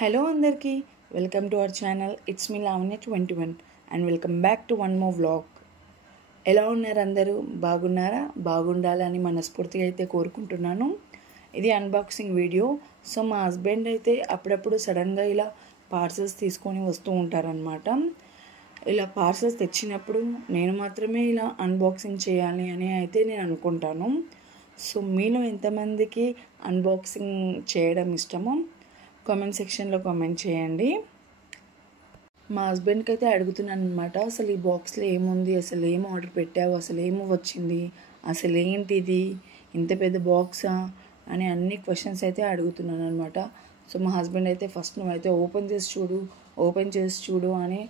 Hello అందరికీ welcome to our channel. It's me Lavanya 21 and welcome back to one more vlog. ఎలా ఉన్నారు అందరూ? బాగున్నారా? బాగుండాలని మనస్ఫూర్తిగా అయితే కోరుకుంటున్నాను. ఇది అన్బాక్సింగ్ వీడియో. సో మా హస్బెండ్ అయితే అప్పుడప్పుడు సడన్గా ఇలా పార్సల్స్ తీసుకొని వస్తూ ఉంటారనమాట. ఇలా పార్సల్స్ తెచ్చినప్పుడు నేను మాత్రమే ఇలా అన్బాక్సింగ్ చేయాలి అని అయితే నేను అనుకుంటాను. సో మీలో ఎంతమందికి అన్బాక్సింగ్ చేయడం ఇష్టమో కామెంట్ సెక్షన్లో కామెంట్ చేయండి. మా హస్బెండ్కి అయితే అడుగుతున్నాను అనమాట, అసలు ఈ బాక్స్లో ఏముంది, అసలు ఏం ఆర్డర్ పెట్టావు, అసలు ఏమో వచ్చింది, అసలు ఏంటిది, ఇంత పెద్ద బాక్సా అని అన్ని క్వశ్చన్స్ అయితే అడుగుతున్నాను అనమాట. సో మా హస్బెండ్ అయితే ఫస్ట్ నువ్వైతే ఓపెన్ చేసి చూడు అని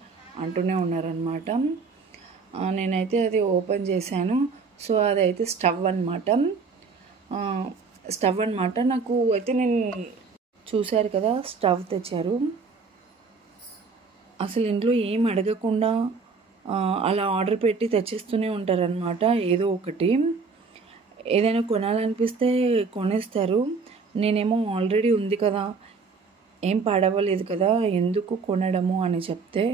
అంటూనే ఉన్నారనమాట. నేనైతే అది ఓపెన్ చేశాను. సో అదైతే స్టవ్ అనమాట. నాకు అయితే నేను చూశారు కదా, స్టవ్ తెచ్చారు. అసలు ఇంట్లో ఏం అడగకుండా అలా ఆర్డర్ పెట్టి తెచ్చిస్తూనే ఉంటారనమాట. ఏదో ఒకటి ఏదైనా కొనాలనిపిస్తే కొనేస్తారు. నేనేమో ఆల్రెడీ ఉంది కదా, ఏం పడవలేదు కదా, ఎందుకు కొనడము అని చెప్తే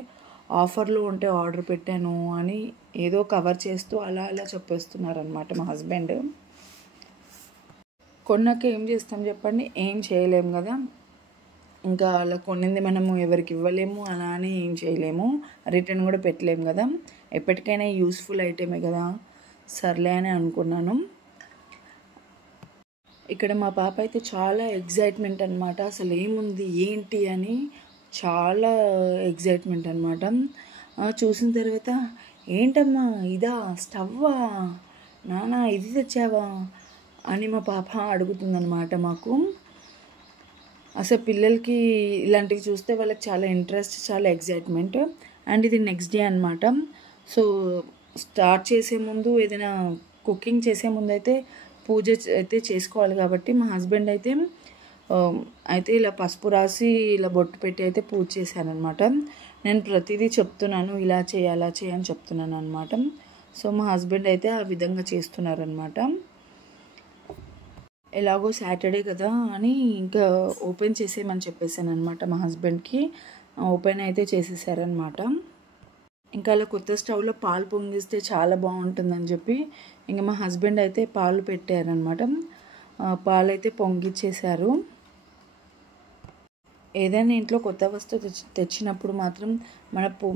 ఆఫర్లో ఉంటే ఆర్డర్ పెట్టాను అని ఏదో కవర్ చేస్తూ అలా చెప్పేస్తున్నారనమాట మా హస్బెండ్. కొన్నాక ఏం చేస్తాం చెప్పండి? ఏం చేయలేము కదా. ఇంకా అలా కొనింది మనము ఎవరికి ఇవ్వలేము, అలా అని ఏం చేయలేము, రిటర్న్ కూడా పెట్టలేము కదా. ఎప్పటికైనా యూస్ఫుల్ ఐటమే కదా, సర్లే అని అనుకున్నాను. ఇక్కడ మా పాప అయితే చాలా ఎగ్జైట్మెంట్ అనమాట. అసలు ఏముంది ఏంటి అని చాలా ఎగ్జైట్మెంట్ అనమాట. చూసిన తర్వాత ఏంటమ్మా ఇదా స్టవ్వా, నానా ఇది తెచ్చావా అని మా పాప అడుగుతుందన్నమాట. మాకు అసలు పిల్లలకి ఇలాంటివి చూస్తే వాళ్ళకి చాలా ఇంట్రెస్ట్, చాలా ఎగ్జైట్మెంట్. అండ్ ఇది నెక్స్ట్ డే అనమాట. సో స్టార్ట్ చేసే ముందు, ఏదైనా కుకింగ్ చేసే ముందు అయితే పూజ అయితే చేసుకోవాలి కాబట్టి మా హస్బెండ్ అయితే ఇలా పసుపు రాసి ఇలా బొట్టు పెట్టి అయితే పూజ చేశానమాట. నేను ప్రతిదీ చెప్తున్నాను, ఇలా చేయి అలా చేయి అని చెప్తున్నాను అనమాట. సో మా హస్బెండ్ అయితే ఆ విధంగా చేస్తున్నారనమాట. ఎలాగో సాటర్డే కదా అని ఇంకా ఓపెన్ చేసేయమని చెప్పేసాను అనమాట మా హస్బెండ్కి. ఓపెన్ అయితే చేసేసారనమాట. ఇంకా అలా కొత్త స్టవ్లో పాలు పొంగిస్తే చాలా బాగుంటుందని చెప్పి ఇంకా మా హస్బెండ్ అయితే పాలు పెట్టారనమాట. పాలు అయితే పొంగిచ్చేశారు. ఏదైనా ఇంట్లో కొత్త వస్తువు తెచ్చినప్పుడు మాత్రం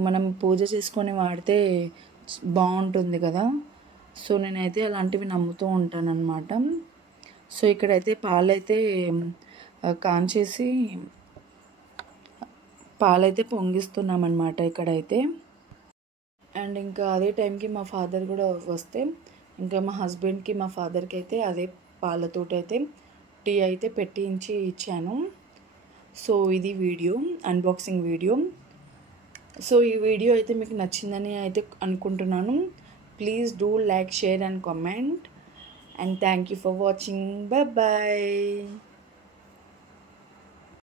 మనం పూజ చేసుకొని వాడితే బాగుంటుంది కదా. సో నేనైతే అలాంటివి నమ్ముతూ ఉంటానన్నమాట. సో ఇక్కడైతే పాలైతే కాంచేసి పాలైతే పొంగిస్తున్నామన్నమాట ఇక్కడైతే. అండ్ ఇంకా అదే టైంకి మా ఫాదర్ కూడా వస్తే ఇంకా మా హస్బెండ్కి, మా ఫాదర్కి అయితే అదే పాలతోటైతే టీ అయితే పెట్టించి ఇచ్చాను. సో ఇది వీడియో, అన్బాక్సింగ్ వీడియో. సో ఈ వీడియో అయితే మీకు నచ్చిందని అయితే అనుకుంటున్నాను. Please do like, share and comment. And thank you for watching. Bye bye.